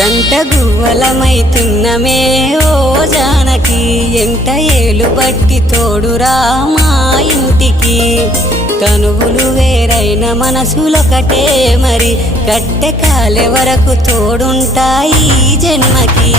జంట గువ్వలమైతున్నమే ఓ జానకి ఎంట ఏలు బట్టి తోడురా మా ఇంటికి తనువులు వేరైన మనసులొకటే మరి కట్టె కాలే వరకు తోడుంటాయి జన్మకి